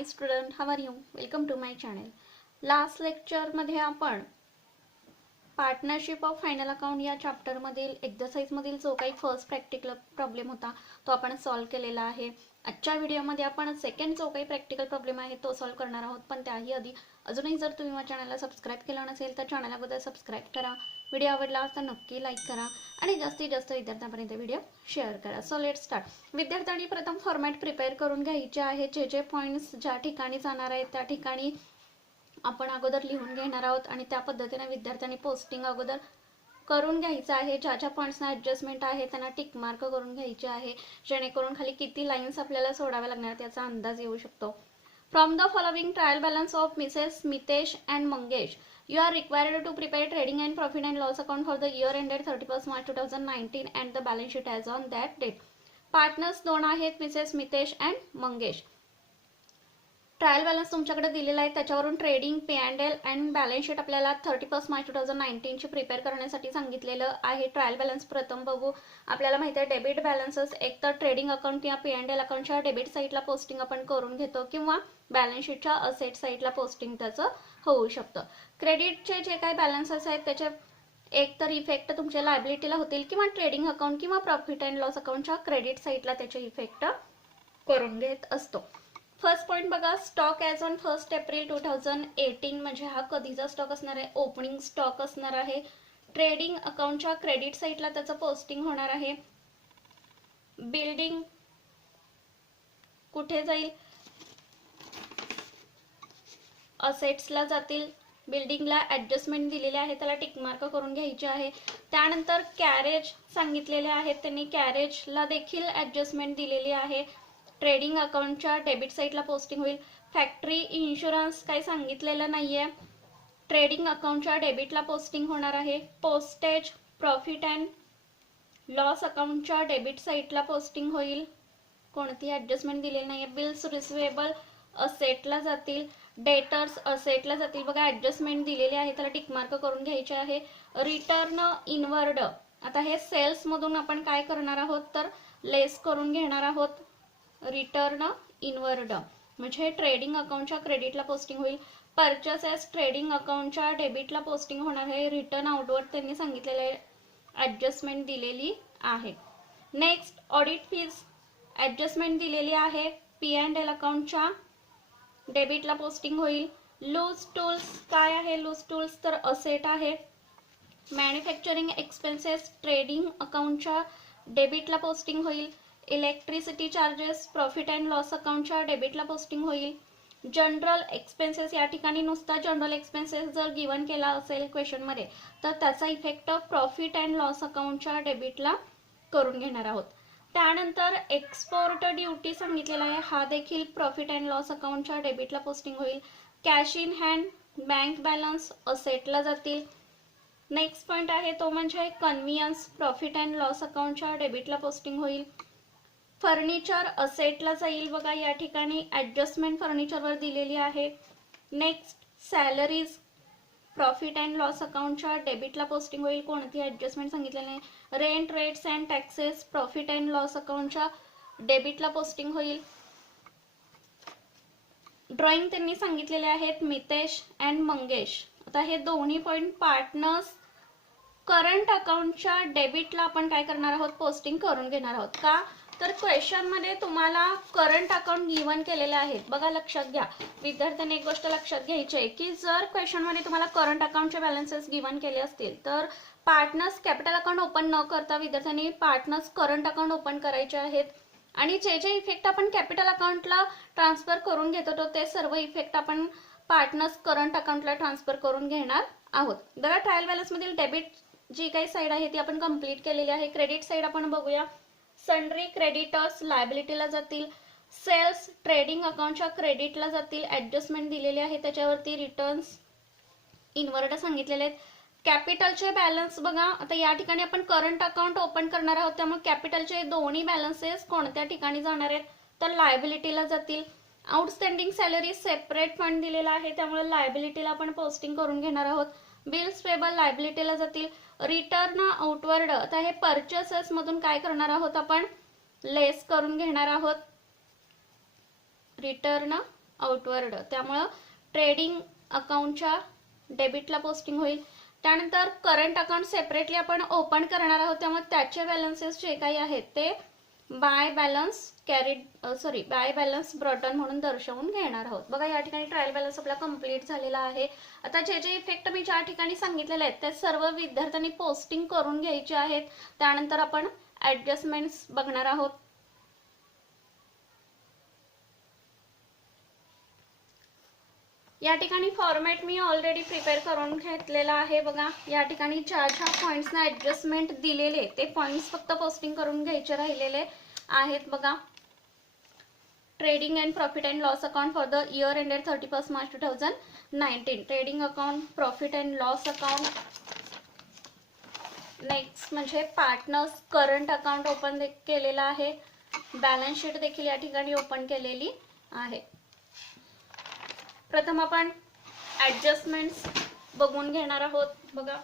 High student, how are you? Welcome to my channel. Last लेक्चरमध्ये आपण partnership of final account या चॅप्टरमधील एक्झरसाइजमधील जो काही फर्स्ट प्रॅक्टिकल प्रॉब्लेम होता तो आपण सॉल्व्ह केलेला आहे. आजच्या व्हिडिओमध्ये आपण सेकंड जो काही प्रॅक्टिकल प्रॉब्लेम आहे तो सॉल्व्ह करणार आहोत. पण त्याही आधी अजूनही जर तुम्ही माझ्या चॅनलला सबस्क्राईब केलं नसेल तर चॅनल अगोदर सबस्क्राईब करा. व्हिडिओ आवडला तर नक्की लाईक करा आणि जास्तीत जास्त विद्यार्थ्यांपर्यंत व्हिडिओ शेअर करा. So let's start. विद्यार्थ्यांनी प्रथम फॉर्मॅट प्रिपेअर करून घ्यायचे आहे. जे पॉईंट्स ज्या ठिकाणी जाणार आहेत त्या ठिकाणी आपण अगोदर लिहून घेणार आहोत आणि त्या पद्धतीने विद्यार्थ्यांनी पोस्टिंग अगोदर करून घ्यायचं आहे. ज्या ज्या पॉईंट्सना ॲडजस्टमेंट आहे त्यांना टिक मार्क करून घ्यायचे आहे, जेणेकरून खाली किती लाईन्स आपल्याला सोडाव्या लागणार त्याचा अंदाज येऊ शकतो. From the following trial balance of Mrs Mitesh and Mangesh you are required to prepare trading and profit and loss account for the year ended 31st March 2019 and the balance sheet as on that date. Partners दोन आहेत, Mrs Mitesh and Mangesh. Trial balance तुमच्याकडे दिलेला आहे, त्याच्यावरून trading P&L and balance sheet आपल्याला 31 मार्च 2019 ची prepare करण्यासाठी सांगितलेलं आहे. ट्रायल बॅलन्स प्रथम बघू. आपल्याला माहिती आहे डेबिट बॅलन्सेस एक तर ट्रेडिंग अकाउंट किंवा P&L अकाउंटच्या डेबिट साईडला पोस्टिंग आपण करून घेतो किंवा बॅलन्स शीटच्या असेट साईडला पोस्टिंग त्याचं होऊ शकतं. क्रेडिटचे जे काही बॅलन्सेस आहेत त्याचे एक तर इफेक्ट तुमच्या लायबिलिटीला होतील किंवा ट्रेडिंग अकाउंट किंवा प्रॉफिट अँड लॉस अकाउंटच्या क्रेडिट साईडला त्याचे इफेक्ट करून घेत असतो. फर्स्ट पॉईंट बघा, स्टॉक ॲज ऑन 1 एप्रिल 2018 म्हणजे हा कधीचा स्टॉक असणार आहे? ओपनिंग स्टॉक असणार आहे. ट्रेडिंग अकाउंटच्या क्रेडिट साईडला त्याचं पोस्टिंग होणार आहे. बिल्डिंग कुठे जाईल? असेट्सला जातील. बिल्डिंगला ॲडजस्टमेंट दिलेले आहे, त्याला टिकमार्क करून घ्यायचे आहे. त्यानंतर कॅरेज सांगितलेले आहेत, त्यांनी कॅरेजला देखील ॲडजस्टमेंट दिलेली आहे. ट्रेडिंग अकाउंटच्या डेबिट साईडला पोस्टिंग होईल. फॅक्टरी इन्शुरन्स काही सांगितलेलं नाही आहे, ट्रेडिंग अकाउंटच्या डेबिटला पोस्टिंग होणार आहे. पोस्टेज प्रॉफिट अँड लॉस अकाउंटच्या डेबिट साईडला पोस्टिंग होईल, कोणती ॲडजस्टमेंट दिलेली नाही आहे. बिल्स रिसिवेबल असेटला जातील. डेटर्स असेटला जातील. बघा ॲडजस्टमेंट दिलेली आहे, त्याला टिकमार्क करून घ्यायचे आहे. रिटर्न इनवर्ड, आता हे सेल्समधून आपण काय करणार आहोत तर लेस करून घेणार आहोत. रिटर्न इनवर्ड म्हणजे ट्रेडिंग अकाउंटच्या क्रेडिटला पोस्टिंग होईल. परचेसेस ट्रेडिंग अकाउंटच्या डेबिटला पोस्टिंग होणार आहे. रिटर्न आउटवर्ड त्यांनी सांगितलेले ॲडजस्टमेंट दिलेली आहे. नेक्स्ट ऑडिट फीज ॲडजस्टमेंट दिलेली आहे. P&L अकाउंटच्या डेबिटला पोस्टिंग होईल. लूज टूल्स काय आहे? लूज टूल्स तर असेट आहे. मॅन्युफॅक्चरिंग एक्सपेन्सेस ट्रेडिंग अकाउंटच्या डेबिटला पोस्टिंग होईल. Electricity charges profit and loss अकाउंटच्या डेबिटला पोस्टिंग होईल. जनरल एक्सपेन्सेस या ठिकाणी नुसता जनरल एक्सपेन्सेस जर गिवन केला असेल क्वेश्चनमध्ये तर त्याचा इफेक्ट प्रॉफिट अँड लॉस अकाउंटच्या डेबिटला करून घेणार आहोत. त्यानंतर एक्सपोर्ट ड्युटी सांगितलेला आहे, हा देखील प्रॉफिट अँड लॉस अकाउंटच्या डेबिटला पोस्टिंग होईल. Cash in hand bank balance असेटला जातील. नेक्स्ट पॉईंट आहे तो म्हणजे कन्व्हियन्स प्रॉफिट अँड लॉस अकाउंटच्या डेबिटला पोस्टिंग होईल. फर्निचर असेटला जाईल. बघा या ठिकाणी ॲडजस्टमेंट फर्निचरवर दिलेली आहे. Next salaries profit and loss अकाउंटच्या डेबिटला पोस्टिंग होईल, कोणती ॲडजस्टमेंट सांगितलेली नाही. Rent rates and taxes profit and loss अकाउंटच्या डेबिटला पोस्टिंग होईल. ड्रॉइंग त्यांनी सांगितलेले आहेत मितेश अँड मंगेश. आता हे दोन्ही पॉईंट पार्टनर्स करंट अकाउंटच्या डेबिटला आपण काय करणार आहोत? पोस्टिंग करून घेणार आहोत. का तर क्वेश्चनमध्ये तुम्हाला करंट अकाउंट गिवन केलेले आहेत. बघा लक्षात घ्या, विद्यार्थ्यांनी एक गोष्ट लक्षात घ्यायची आहे की जर क्वेश्चनमध्ये तुम्हाला करंट अकाउंटचे बॅलन्सेस गिवन केले असतील तर पार्टनर्स कॅपिटल अकाउंट ओपन न करता विद्यार्थ्यांनी पार्टनर्स करंट अकाउंट ओपन करायचे आहेत आणि जे इफेक्ट आपण कॅपिटल अकाउंटला ट्रान्सफर करून घेतो ते सर्व इफेक्ट आपण पार्टनर्स करंट अकाउंटला ट्रान्सफर करून घेणार आहोत. बघा ट्रायल बॅलन्समधील डेबिट जी काही साईड आहे ती आपण कंप्लीट केलेली आहे. क्रेडिट साईड आपण बघूया. सन्ड्री क्रेडिटर्स लायबिलिटीला जातील. सेल्स ट्रेडिंग अकाउंटच्या क्रेडिटला जातील, ॲडजस्टमेंट दिलेली आहे त्याच्यावरती. रिटर्न्स इनवर्ड सांगितलेले आहेत. कॅपिटलचे बॅलन्स बघा, आता या ठिकाणी आपण करंट अकाउंट ओपन करणार आहोत त्यामुळे कॅपिटलचे दोन्ही बॅलन्सेस कोणत्या ठिकाणी जाणार आहेत तर लायबिलिटीला जातील. आउटस्टँडिंग सॅलरी सेपरेट फंड दिलेला आहे त्यामुळे लायबिलिटीला आपण पोस्टिंग करून घेणार आहोत. बिल्स पेबल लायबिलिटीला जातील. रिटर्न आउटवर्ड, आता हे परचेसेस मधून काय करणार आहोत आपण? लेस करून घेणार आहोत. रिटर्न आउटवर्ड, त्यामुळं ट्रेडिंग अकाउंटच्या डेबिटला पोस्टिंग होईल. त्यानंतर करंट अकाउंट सेपरेटली आपण ओपन करणार आहोत, त्यामुळे त्याचे बॅलन्सेस जे काही आहेत ते बाय बॅलन्स ब्रॉटन म्हणून दर्शवून घेणार आहोत. बघा या ठिकाणी ट्रायल बॅलन्स आपला कंप्लीट झालेला आहे. आता जे जे इफेक्ट मी ज्या ठिकाणी सांगितलेले आहेत ते सर्व विद्यार्थ्यांनी पोस्टिंग करून घ्यायचे आहेत. त्यानंतर आपण ऍडजस्टमेंट्स बघणार आहोत. या ठिकाणी फॉर्मॅट मी ऑलरेडी प्रिपेअर करून घेतलेला आहे. बघा या ठिकाणी ज्या पॉईंट्सना ऍडजस्टमेंट दिलेले ते पॉईंट्स फक्त पोस्टिंग करून घ्यायचे राहिलेले आहेत. बघा trading and profit and loss account for the year ended 31 March 2019. Trading account, profit and loss account. Next म्हणजे पार्टनर्स करंट अकाउंट ओपन केलेला आहे. बॅलन्स शीट देखील या ठिकाणी ओपन केलेली आहे. प्रथम आपण ऍडजस्टमेंट्स बघून घेणार आहोत. बघा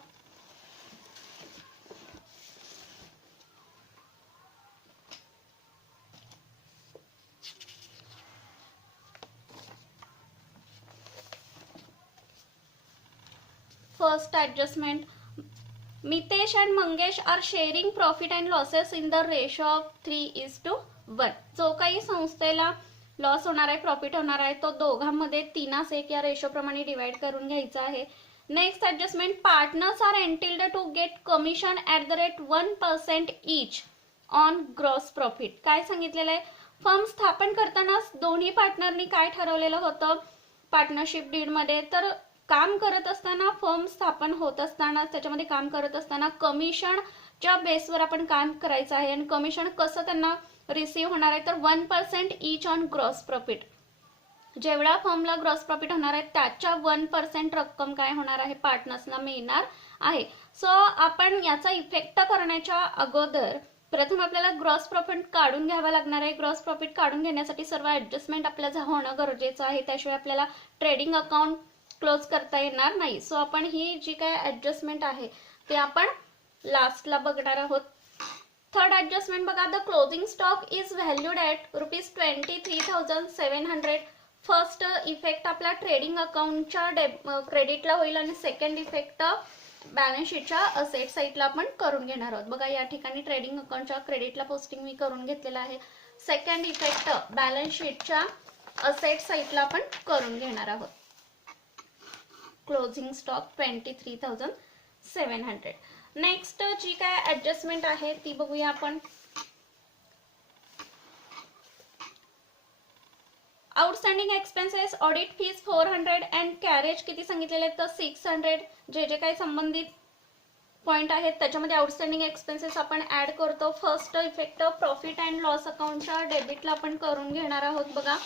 first adjustment, Mitesh and Mangesh are sharing profit and losses in the ratio of 3:1. जो काही संस्थेला लॉस होणार आहे, प्रॉफिट होणार आहे, तो दोघांमध्ये 3:1 या रेशो प्रमाणे डिवाइड करून घ्यायचा आहे. Next adjustment, partners are entitled to get commission at the rate 1% each on gross profit. काय सांगितलेलं आहे, फर्म स्थापन करताना दोन्ही पार्टनरनी काय ठरवलेलं होतं पार्टनरशिप डीड मध्ये, तर काम करत असताना, फर्म स्थापन होत असताना, त्याच्यामध्ये काम करत असताना कमिशनच्या बेसवर आपण काम करायचं आहे. आणि कमिशन कसं त्यांना रिसीव्ह होणार आहे, तर 1% ईच ऑन ग्रॉस प्रॉफिट. जेवढा फर्मला ग्रॉस प्रॉफिट होणार आहे त्याच्या 1% रक्कम काय होणार आहे, पार्टनर्सला मिळणार आहे. सो आपण याचा इफेक्ट करण्याच्या अगोदर प्रथम आपल्याला ग्रॉस प्रॉफिट काढून घ्यावा लागणार आहे. ग्रॉस प्रॉफिट काढून घेण्यासाठी सर्व ऍडजस्टमेंट आपल्याला होणं गरजेचं आहे, त्याशिवाय आपल्याला ट्रेडिंग अकाउंट क्लोज करता येणार नाही. सो आपण ही जी काय ऍडजस्टमेंट आहे ते आपण लास्टला बघणार आहोत. थर्ड ऍडजस्टमेंट बघा, the closing stock is valued at ₹23,700. First effect आपला ट्रेडिंग अकाउंटच्या क्रेडिटला होईल आणि सेकंड इफेक्ट बॅलन्स शीटच्या असेट साईडला आपण करून घेणार आहोत. बघा या ठिकाणी ट्रेडिंग अकाउंटच्या क्रेडिटला पोस्टिंग मी करून घेतलेलं आहे. सेकंड इफेक्ट बॅलन्स शीटच्या असेट साईडला आपण करून घेणार आहोत. Closing stock 23,700. नेक्स्ट जी काय ऍडजस्टमेंट आहे ती बघूया आपण. Outstanding expenses, audit fees 400 and carriage किती सांगितलेले तर 600. जे जे काही संबंधित पॉइंट आहेत त्याच्यामध्ये आउटस्टँडिंग एक्सपेन्सेस आपण ऍड करतो. First effect profit and loss अकाउंटच्या डेबिटला आपण करून घेणार आहोत. बघा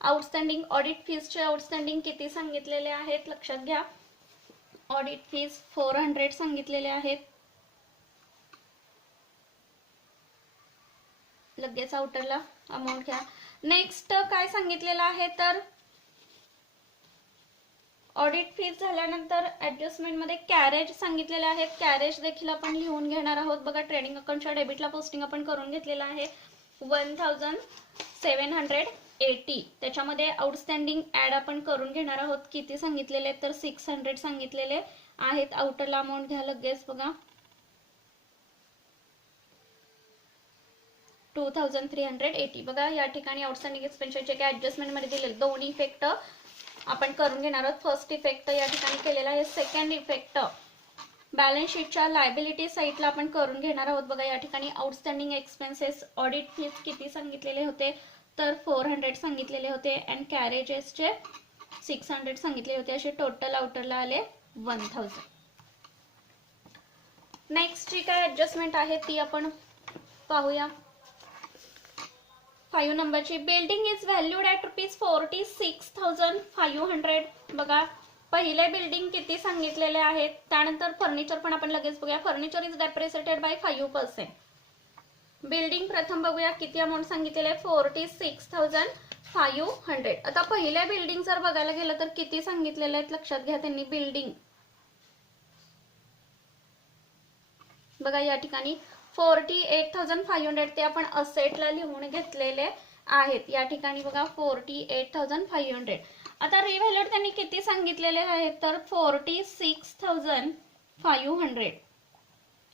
आउटस्टँडिंग ऑडिट फीजचे आउटस्टँडिंग किती सांगितलेले आहेत लक्षात घ्या. ऑडिट फीज 400 सांगितलेले आहेत. लगेच आउटरला अमाऊंट घ्या. नेक्स्ट काय सांगितलेलं आहे तर ऑडिट फीज झाल्यानंतर ऍडजस्टमेंट मध्ये कॅरेज सांगितलेले आहेत. कॅरेज देखील आपण लिहून घेणार आहोत. बघा ट्रेडिंग अकाउंटच्या डेबिटला पोस्टिंग आपण करून घेतलेलं आहे 1780. त्याच्यामध्ये आउटस्टँडिंग ऍड आपण करून घेणार आहोत. किती सांगितलेले तर 600 सांगितलेले आहेत. आउटरला अमाऊंट घ्या लगेच. बघा 2380. बघा या ठिकाणी आउटस्टँडिंग एक्सपेन्सेस जे काही ऍडजस्टमेंट मध्ये दिलेले दोन्ही इफेक्ट आपण करून घेणार आहोत. फर्स्ट इफेक्ट या ठिकाणी केलेला आहे. सेकंड इफेक्ट बॅलन्स शीटच्या लायबिलिटी साईडला आपण करून घेणार आहोत. बघा या ठिकाणी आउटस्टँडिंग एक्सपेन्सेस ऑडिट फीज किती सांगितलेले होते तर 400 सांगितलेले होते अँड कॅरेजेसचे 600 सांगितले होते. असे टोटल आउटरला आले 1000. नेक्स्ट जी काय ऍडजस्टमेंट आहे ती आपण पाहूया. 5 नंबरची, बिल्डिंग इज व्हॅल्यूड ॲट ₹46,500. बघा पहिले बिल्डिंग किती सांगितलेले आहेत. त्यानंतर फर्निचर पण आपण लगेच बघूया. Furniture is depreciated by 5%. Building प्रथम बघूया किती अमाऊंट सांगितलेले 46,500. आता पहिल्या बिल्डिंग जर बघायला गेलं तर किती सांगितलेले आहेत लक्षात घ्या त्यांनी. बिल्डिंग बघा या ठिकाणी 48,500 ते आपण असेटला लिहून घेतलेले आहेत या ठिकाणी बघा 48,500. आता रिव्हॅल्यूड त्यांनी किती सांगितलेले आहेत तर 46,500.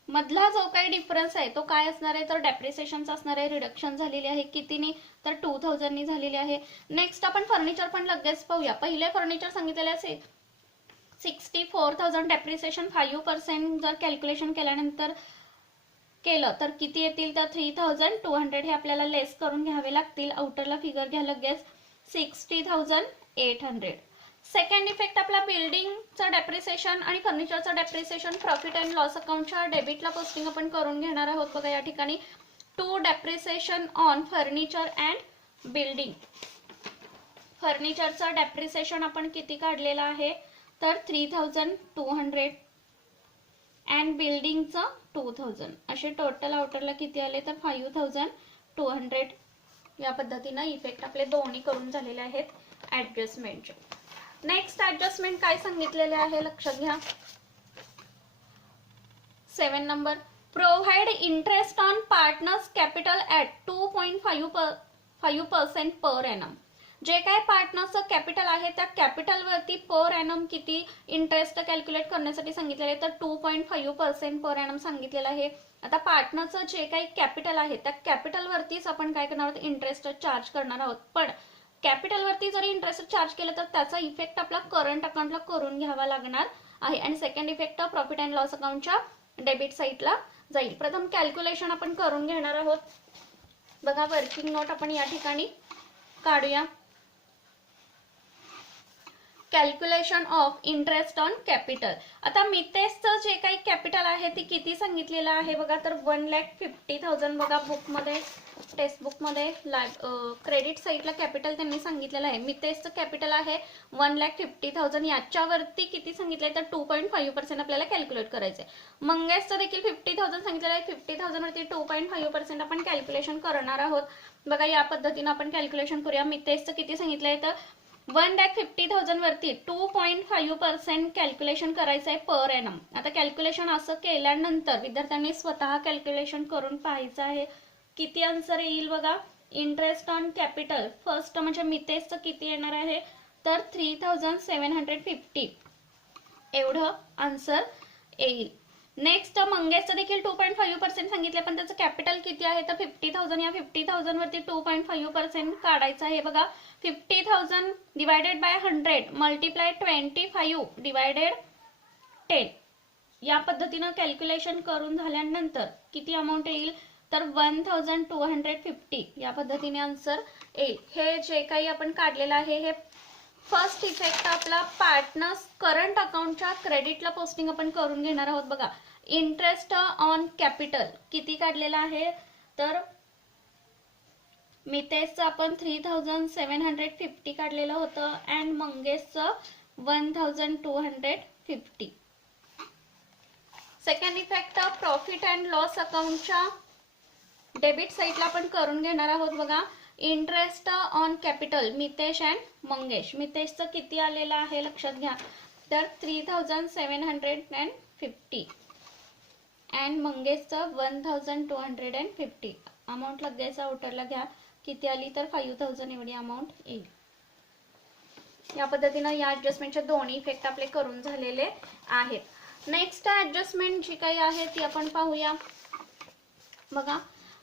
मधला जो काही डिफरन्स आहे तो काय असणार आहे तर डेप्रिसिएशनचा असणार आहे. रिडक्शन झालेली आहे कितीने तर 2,000 नी झालेली आहे. नेक्स्ट आपण फर्निचर पण लगेच पाहूया. पहिले फर्निचर सांगितलेले असेल 64,000. डेप्रिसिएशन 5% जर कॅल्क्युलेशन केल्यानंतर केलं तर किती येतील तर 3,200. हे आपल्याला लेस करून घ्यावे लागतील. आउटरला फिगर घ्या लगेच 60,800. सेकंड इफेक्ट आपला बिल्डिंगचा डेप्रिसिएशन आणि फर्निचरचा डेप्रिसिएशन प्रॉफिट अँड लॉस अकाउंटच्या डेबिटला पोस्टिंग आपण करून घेणार आहोत. बघा या ठिकाणी to depreciation on furniture and building. फर्निचरचा डेप्रिसिएशन आपण किती काढलेला आहे तर 3,200 अँड बिल्डिंगचं 2,000. असे टोटल आउटरला किती आले तर 5,200. या पद्धतीने इफेक्ट आपले दोन्ही करून झालेले आहेत ऍडजस्टमेंटचे. नेक्स्ट ऍडजस्टमेंट काय सांगितलेले आहे लक्षात घ्या. 7 number, provide interest on partners capital at 2.5% per annum. जे काय पार्टनरचं कॅपिटल आहे त्या कॅपिटलवरती पर एनम किती इंटरेस्ट कॅल्क्युलेट करण्यासाठी सांगितलेले तर 2.5% पर एनम सांगितलेलं आहे. आता पार्टनरचं जे काही कॅपिटल आहे त्या कॅपिटलवरतीच आपण काय करणार आहोत इंटरेस्ट चार्ज करणार आहोत. पण कॅपिटलवरती जरी इंटरेस्ट चार्ज केलं तर त्याचा इफेक्ट आपला करंट अकाउंटला करून घ्यावा लागणार आहे. आणि second effect profit and loss अकाउंटच्या डेबिट साईडला जाईल. प्रथम कॅल्क्युलेशन आपण करून घेणार आहोत. बघा वर्किंग नोट आपण या ठिकाणी काढूया. Calculation of interest on capital. आता मितेसचं जे काही कॅपिटल आहे ते किती सांगितलेलं आहे बघा तर 1,50,000. बघा बुकमध्ये टेक्स्ट बुकमध्ये क्रेडिट साईडला कॅपिटल त्यांनी सांगितलेलं आहे. मितेसचं कॅपिटल आहे 1,50,000. याच्यावरती किती सांगितलंय तर 2.5% आपल्याला कॅल्क्युलेट करायचंय. मंगेशचं देखील 50,000 सांगितलेलं आहे. 50,000 वरती 2.5% आपण कॅल्क्युलेशन करणार आहोत. बघा या पद्धतीने आपण कॅल्क्युलेशन करूया. मितेसचं किती सांगितलंय तर 1,50,000 वरती 2.5% कॅल्क्युलेशन करायचं आहे पर एनम. आता कॅल्क्युलेशन असं केल्यानंतर विद्यार्थ्यांनी स्वतः कॅल्क्युलेशन करून पाहायचं आहे किती आन्सर येईल. बघा इंटरेस्ट ऑन कॅपिटल फर्स्ट म्हणजे मितेसचं किती येणार आहे तर 3,750 एवढं आन्सर येईल. नेक्स्ट मंगेशचं देखील 2.5% सांगितले पण त्याचं कॅपिटल किती आहे तर 50,000. या 50,000 वरती 2.5% काढायचं आहे. बघा 50,000 डिवायडेड बाय 100 मल्टिप्लाय 25 डिवायडेड 10. या पद्धतीनं कॅल्क्युलेशन करून झाल्यानंतर किती अमाऊंट येईल तर 1,250 या पद्धतीने आन्सर येईल. हे जे काही आपण काढलेलं आहे हे फर्स्ट इफेक्ट आपला पार्टनर्स करंट अकाउंटच्या क्रेडिटला पोस्टिंग आपण करून घेणार आहोत. बघा इंटरेस्ट ऑन कॅपिटल किती काढलेला आहे तर मितेसचं आपण 3,750 काढलेलं होतं अँड मंगेशचं 1,250. Second effect profit and loss अकाउंटच्या डेबिट साईडला आपण करून घेणार आहोत. बघा interest on capital Mitesh and Mangesh. मितेशचं किती आलेलं आहे लक्षात घ्या तर 3,750 अँड मंगेशचं 1,250. अमाऊंट लगेच आउटरला घ्या किती आली तर 5,000 एवढी अमाऊंट येईल. या पद्धतीनं या ऍडजस्टमेंटचे दोन्ही इफेक्ट आपले करून झालेले आहेत. नेक्स्ट ऍडजस्टमेंट जी काही आहे ती आपण पाहूया. बघा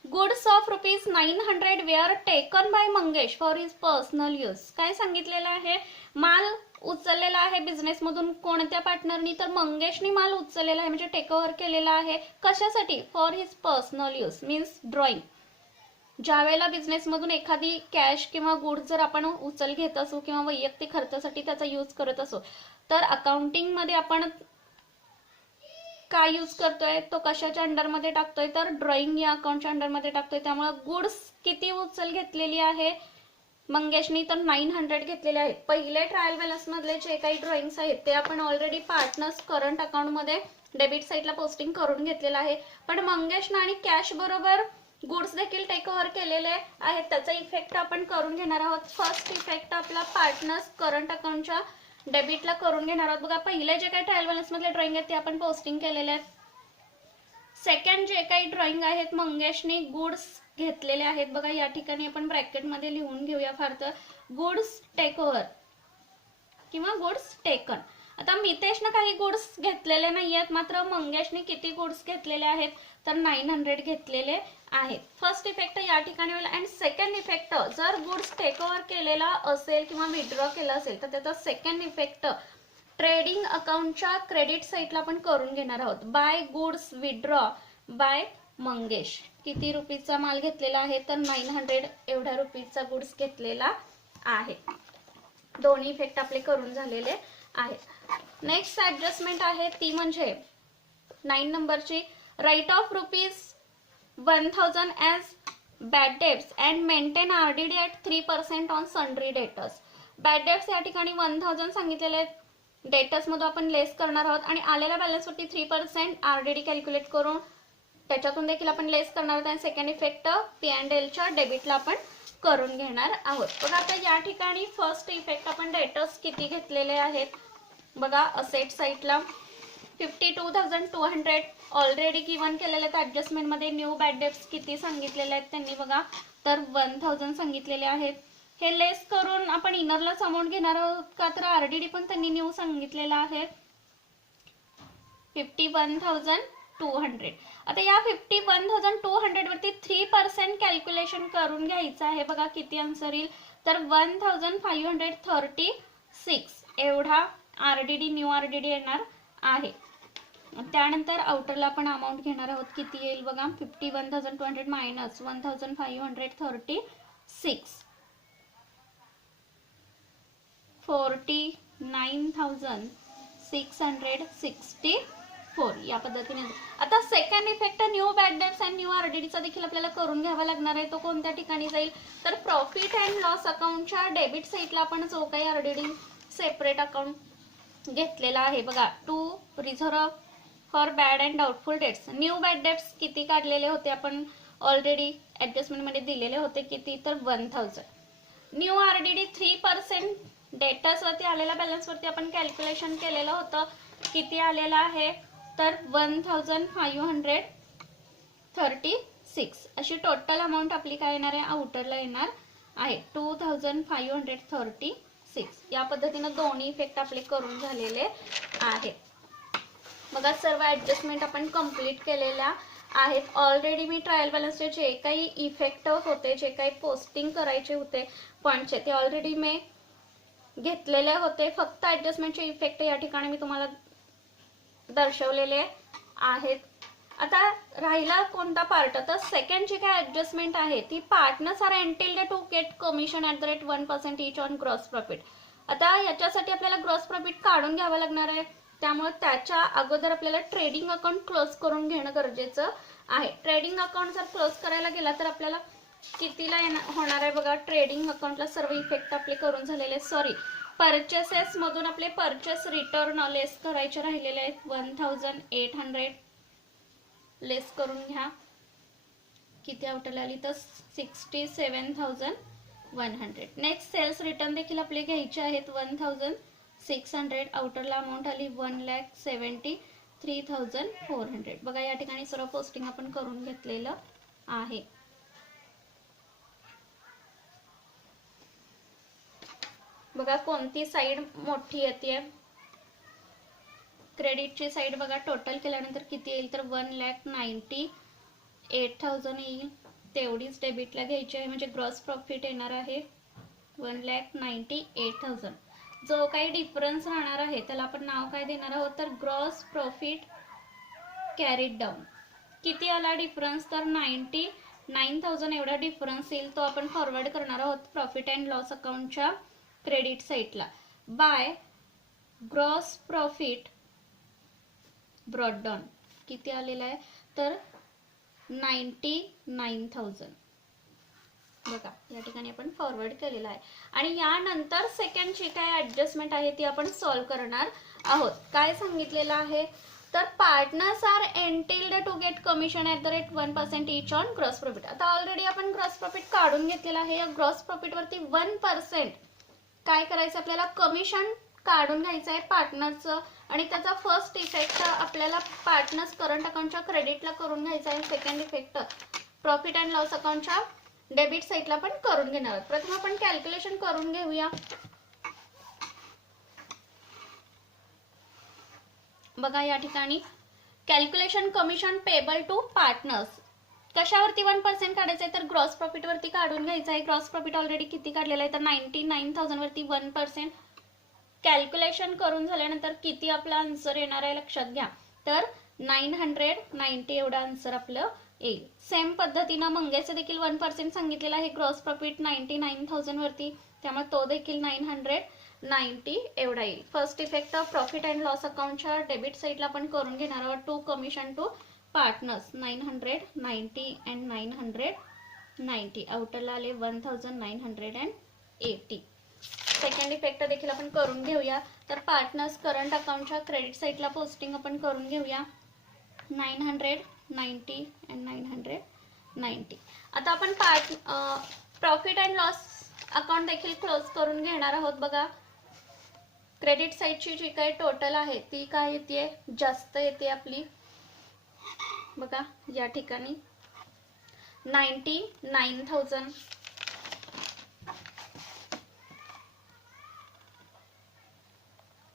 goods of ₹900 were taken by Mangesh for his personal use. काय सांगितलेलं आहे माल उचललेला आहे बिझनेस मधून कोणत्या पार्टनरनी तर मंगेशनी माल उचललेला आहे म्हणजे टेक ओव्हर केलेला आहे. कशासाठी for his personal use means drawing. ज्या वेळेला बिझनेस मधून एखादी कॅश किंवा गुड्स जर आपण उचल घेत असू किंवा वैयक्तिक खर्चासाठी त्याचा यूज करत असो तर अकाउंटिंग मध्ये आपण काय यूज करतोय तो कशाच्या अंडरमध्ये टाकतोय तर ड्रॉइंग या अकाउंटच्या अंडरमध्ये टाकतोय. त्यामुळे गुड्स किती उचल घेतलेली आहे मंगेशनी तर 900 घेतलेले आहेत. पहिले ट्रायल बॅलन्स मधले जे काही ड्रॉइंग्स आहेत ते आपण ऑलरेडी पार्टनर्स करंट अकाउंट मध्ये डेबिट साईडला पोस्टिंग करून घेतलेलं आहे. पण मंगेशनं आणि कॅश बरोबर गुड्स देखील टेक ओव्हर केलेले आहेत. त्याचा इफेक्ट आपण करून घेणार आहोत. फर्स्ट इफेक्ट आपला पार्टनर्स करंट अकाउंटच्या डेबिटला करून घेणार आहोत. बघा पहिले जे काही ट्रायल बॅलन्स मधले ड्रॉइंग आहेत ते आपण पोस्टिंग केलेले आहेत. सेकंड जे काही ड्रॉइंग आहेत मंगेशनी गुड्स घेतलेले आहेत बघा. या ठिकाणी आपण ब्रॅकेटमध्ये लिहून घेऊया फार तर, गुड्स टेक ओव्हर किंवा गुड्स टेकन. आता मितेशनं काही गुड्स घेतलेले नाही आहेत, मात्र मंगेशने किती गुड्स घेतलेले आहेत तर 900 घेतलेले आहेत. फर्स्ट इफेक्ट या ठिकाणी होईल. अँड सेकंड इफेक्ट, जर गुड्स टेक ओव्हर केलेला असेल किंवा विड्रॉ केला असेल तर त्याचा सेकंड इफेक्ट ट्रेडिंग अकाउंटच्या क्रेडिट साईडला आपण करून घेणार आहोत. By goods withdraw by Mangesh. किती रुपीचा माल घेतलेला आहे तर 900 एवढ्या रुपीचा गुड्स घेतलेला आहे. दोन्ही इफेक्ट आपले करून झालेले आहेत. नेक्स्ट ऍडजस्टमेंट आहे ती म्हणजे 9 नंबरची, write off ₹1000 as bad debts and maintain RDD at 3% on sundry debtors. Bad debts या ठिकाणी 1000 सांगितलेले आहेत, डेटर्समधून आपण लेस करणार आहोत आणि आलेल्या बॅलन्सवरती 3% RDD कॅल्क्युलेट करून त्याच्यातून देखील आपण लेस करणार आहोत. आणि सेकंड इफेक्ट P&Lच्या डेबिटला आपण करून घेणार आहोत. बघा आता या ठिकाणी फर्स्ट इफेक्ट आपण डेटर्स किती घेतलेले आहेत बघा. असेट साईडला 52,200 ऑलरेडी गिवन केलेले आहेत ऍडजस्टमेंटमध्ये. न्यू बॅड डेट्स किती सांगितलेले आहेत त्यांनी बघा तर 1000 सांगितलेले आहेत. हे लेस करून आपण इनरलाच अमाऊंट घेणार आहोत का तर RDD पण त्यांनी न्यू सांगितलेला आहे 51,200. आता या 51,200 वरती 3% कॅल्क्युलेशन करून घ्यायचं आहे बघा. किती आन्सर येईल तर 1,536 एवढा RDD न्यू RDD येणार आहे. त्यानंतर आउटरला आपण अमाऊंट घेणार आहोत. किती येईल बघा 51,200 मायनस 1,536 49,664 या पद्धतीने. आता second effect new bad debts and new RDDचा देखील आपल्याला करून घ्यावा लागणार आहे. तो कोणत्या ठिकाणी जाईल तर प्रॉफिट अँड लॉस अकाउंटच्या डेबिट साईडला आपण जो काही RDD सेपरेट अकाउंट घेतलेला आहे बघा, to reserve for bad and doubtful debts. New bad debts किती काढलेले होते आपण ऑलरेडी ऍडजस्टमेंटमध्ये दिलेले होते किती तर 1000. न्यू RDD 3% डेटर्स वरती आलेल्या बॅलन्स वरती आपण कॅल्क्युलेशन केलेलं होतं. किती आलेलं आहे तर 1,536 अशी टोटल अमाऊंट आपली काय येणार आहे आउटरला येणार आहे 2,536. या पद्धतीने दोन्ही इफेक्ट आपले करून झालेले आहेत. बघा सर्व ऍडजस्टमेंट आपण कंप्लीट केलेल्या आहेत. ऑलरेडी मी ट्रायल बॅलन्सचे जे काही इफेक्ट होते, जे काही पोस्टिंग करायचे होते पॉईंटचे, ते ऑलरेडी मी घेतलेले होते. फक्त ऍडजस्टमेंटचे इफेक्ट या ठिकाणी मी तुम्हाला दर्शवलेले आहेत. आता राहिला कोणता पार्ट तर सेकंड जी काय ऍडजस्टमेंट आहे ती partners are entitled to get commission at the rate 1% each on gross profit. आता याच्यासाठी आपल्याला ग्रॉस प्रॉफिट काढून घ्यावं लागणार आहे. त्यामुळे त्याच्या अगोदर आपल्याला ट्रेडिंग अकाउंट क्लोज करून घेणं गरजेचं आहे. ट्रेडिंग अकाउंट जर क्लोज करायला गेला तर आपल्याला कितीला होणार आहे बघा. ट्रेडिंग अकाउंटला सर्व इफेक्ट आपले करून झालेले, सॉरी परचेसेस मधून आपले परचेस रिटर्न लेस करायचे राहिलेले आहेत. 1,800 लेस करून घ्या. किती आउटरला आली तर 67,100. नेक्स्ट सेल्स रिटर्न देखील आपले घ्यायचे आहेत 1,600. आउटरला अमाऊंट आली 1,73,400. बघा या ठिकाणी सर्व पोस्टिंग आपण करून घेतलेलं आहे. बघा कोणती साईड मोठी येते. क्रेडिटची साईड बघा टोटल केल्यानंतर किती येईल तर 1,98,000 येईल. तेवढीच डेबिटला घ्यायची आहे म्हणजे ग्रॉस प्रॉफिट येणार आहे 1,98,000. जो काही डिफरन्स राहणार आहे त्याला आपण नाव काय देणार आहोत तर ग्रॉस प्रॉफिट कॅरीड डाऊन. किती आला डिफरन्स तर 99,000 एवढा डिफरन्स येईल. तो आपण फॉरवर्ड करणार आहोत प्रॉफिट अँड लॉस अकाउंटच्या क्रेडिट साईडला by gross profit brought down. किती आलेला आहे तर 99,000. बघा या ठिकाणी आपण फॉरवर्ड केलेला आहे. आणि यानंतर सेकंड जी काय ऍडजस्टमेंट आहे ती आपण सॉल्व्ह करणार आहोत. काय सांगितलेलं आहे तर partners are entitled to get commission at the rate 1% each on gross profit. आता ऑलरेडी आपण ग्रॉस प्रॉफिट काढून घेतलेलं आहे. या ग्रॉस प्रॉफिट वरती 1% काय करायचं आपल्याला कमिशन काढून घ्यायचं आहे पार्टनरचं. आणि त्याचा फर्स्ट इफेक्ट आपल्याला पार्टनर्स करंट अकाउंटच्या क्रेडिटला करून घ्यायचा आहे. Second effect profit and loss अकाउंटच्या डेबिट साईडला पण करून घेणार आहोत. प्रथम आपण कॅल्क्युलेशन करून घेऊया. बघा या ठिकाणी calculation commission payable to partners. कशावरती 1% काढायचं आहे तर ग्रॉस प्रॉफिट वरती काढून घ्यायचं आहे. ग्रॉस प्रॉफिट ऑलरेडी किती काढलेलं आहे तर 99,000 वरती 1%. कॅल्क्युलेशन करून झाल्यानंतर किती आपला आन्सर येणार आहे लक्षात घ्या तर 990 एवढा आन्सर आपलं येईल. सेम पद्धतीनं मंगेचं देखील 1% सांगितलेलं आहे ग्रॉस प्रॉफिट 99,000 वरती, त्यामुळे तो देखील 990 एवढा येईल. First effect of profit and loss अकाउंटच्या डेबिट साईडला आपण करून घेणार आहोत. To commission to partners 990 and 990 आउटरला आले 1980. सेकंड इफेक्ट देखील आपण करून घेऊया. तर पार्टनर्स करंट अकाउंटच्या क्रेडिट साईडला पोस्टिंग आपण करून घेऊया 990 अँड 990. आता आपण प्रॉफिट अँड लॉस अकाउंट देखील क्लोज करून घेणार आहोत. बघा क्रेडिट साईडची जी काही टोटल आहे ती काय येते जास्त येते आपली. बघा या ठिकाणी 99,000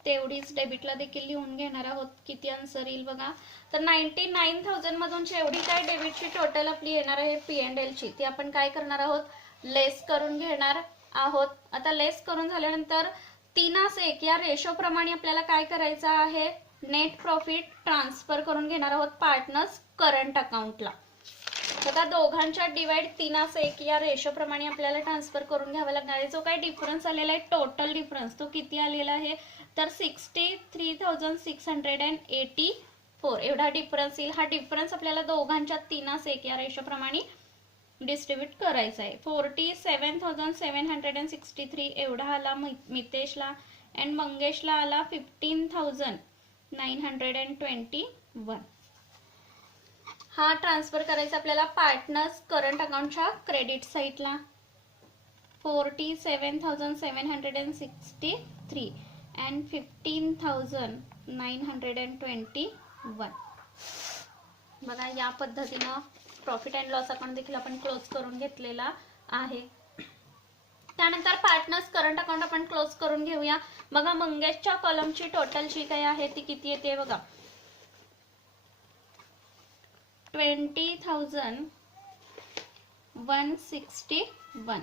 तेवढीच डेबिटला देखील लिहून घेणार आहोत. किती आन्सर येईल बघा तर 99,000 मधून जेवढी काय डेबिटची टोटल आपली येणार आहे P&L ची ती आपण काय करणार आहोत लेस करून घेणार आहोत. आता लेस करून झाल्यानंतर 3:1 या रेशो प्रमाणे आपल्याला काय करायचं आहे नेट प्रॉफिट ट्रान्सफर करून घेणार आहोत पार्टनर्स करंट अकाउंटला. बघा दोघांच्या डिवाइड 3:1 या रेशो प्रमाणे आपल्याला ट्रान्सफर करून घ्यावा लागणार आहे. जो काही डिफरन्स आलेला आहे टोटल डिफरन्स तो किती आलेला आहे तर 63,684 एवढा डिफरन्स येईल. हा डिफरन्स आपल्याला दोघांच्या 3:1 या रेशो प्रमाणे डिस्ट्रीब्यूट करायचा आहे. 47,763 एवढा आला मितेशला अँड मंगेशला आला 15,921. हा ट्रान्सफर करायचा आपल्याला पार्टनर्स करंट अकाउंटच्या क्रेडिट साईडला 47,763 अँड 15,921. बघा या पद्धतीनं प्रॉफिट अँड लॉस अकाउंट देखील आपण क्लोज करून घेतलेला आहे. त्यानंतर पार्टनर्स करंट अकाउंट आपण क्लोज करून घेऊया. बघा मंगेशच्या कॉलमची टोटल जी काही आहे ती किती येते बघा 20,161.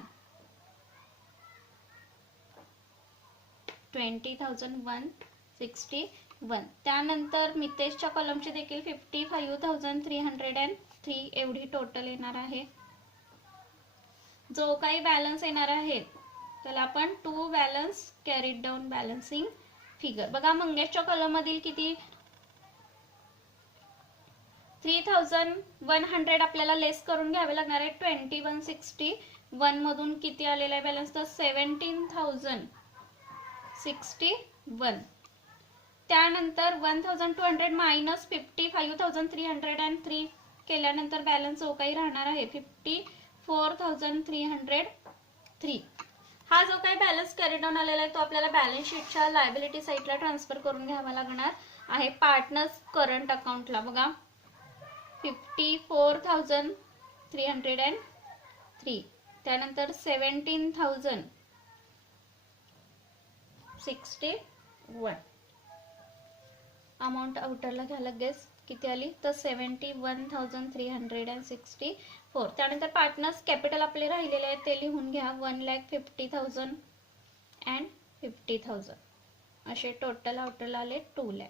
त्यानंतर मितेशच्या कॉलमची देखील 55,303 एवढी टोटल येणार आहे. जो काही बॅलन्स येणार आहे त्याला आपण to balance carried down balancing figure. बघा मंगेशच्या कॉलम मधील किती 3,100 आपल्याला लेस करून घ्यावे लागणार आहे. 2161 मधून किती आलेला आहे बॅलन्स तर 17,061. त्यानंतर 1,200 मायनस 55,303 केल्यानंतर बॅलन्स जो काही राहणार आहे 54,303. हा जो काही बॅलन्स कॅरी डाऊन आलेला आहे तो आपल्याला बॅलन्स शीटच्या लायबिलिटी साईडला ट्रान्सफर करून घ्यावा लागणार आहे पार्टनर्स करंट अकाउंटला. बघा 54,303 त्यानंतर 17,061 अमाऊंट आउटरला घ्या लगेच किती आली तर 71,364. त्यानंतर पार्टनर्स कॅपिटल आपले राहिलेले आहेत ते लिहून घ्या 1,50,000 अँड 50,000 असे टोटल आउटरला आले 2 लाख.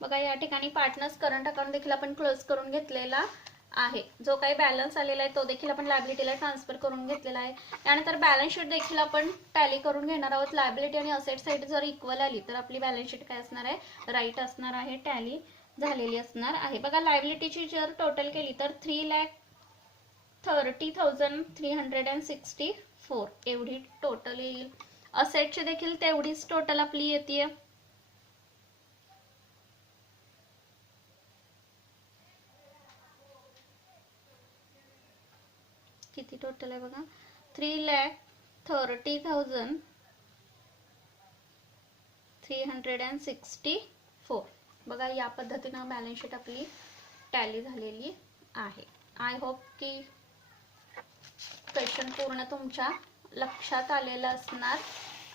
बघा या ठिकाणी पार्टनर्स करंट अकाउंट देखील आपण क्लोज करून घेतलेला आहे. जो काही बॅलन्स आलेला आहे तो देखील आपण लायबिलिटीला ट्रान्सफर करून घेतलेला आहे. त्यानंतर बॅलन्स शीट देखील आपण टॅली करून घेणार आहोत. लायबिलिटी आणि असेट साईड जर इक्वल आली तर आपली बॅलन्स शीट काय असणार आहे राईट असणार आहे, टॅली झालेली असणार आहे. बघा लायबिलिटीची जर टोटल केली तर 3,30,364 एवढी टोटल येईल. असेटची देखील तेवढीच टोटल आपली येते. किती टोटल आहे बघा 3,30,364. बघा या पद्धतीनं बॅलन्स शीट आपली टॅली झालेली आहे. आय होप की क्वेश्चन पूर्ण तुमच्या लक्षात आलेला असणार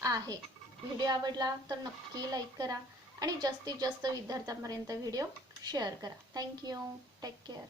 आहे. व्हिडिओ आवडला तर नक्की लाईक करा आणि जास्तीत जास्त विद्यार्थ्यांपर्यंत व्हिडिओ शेअर करा. थँक्यू. Take care.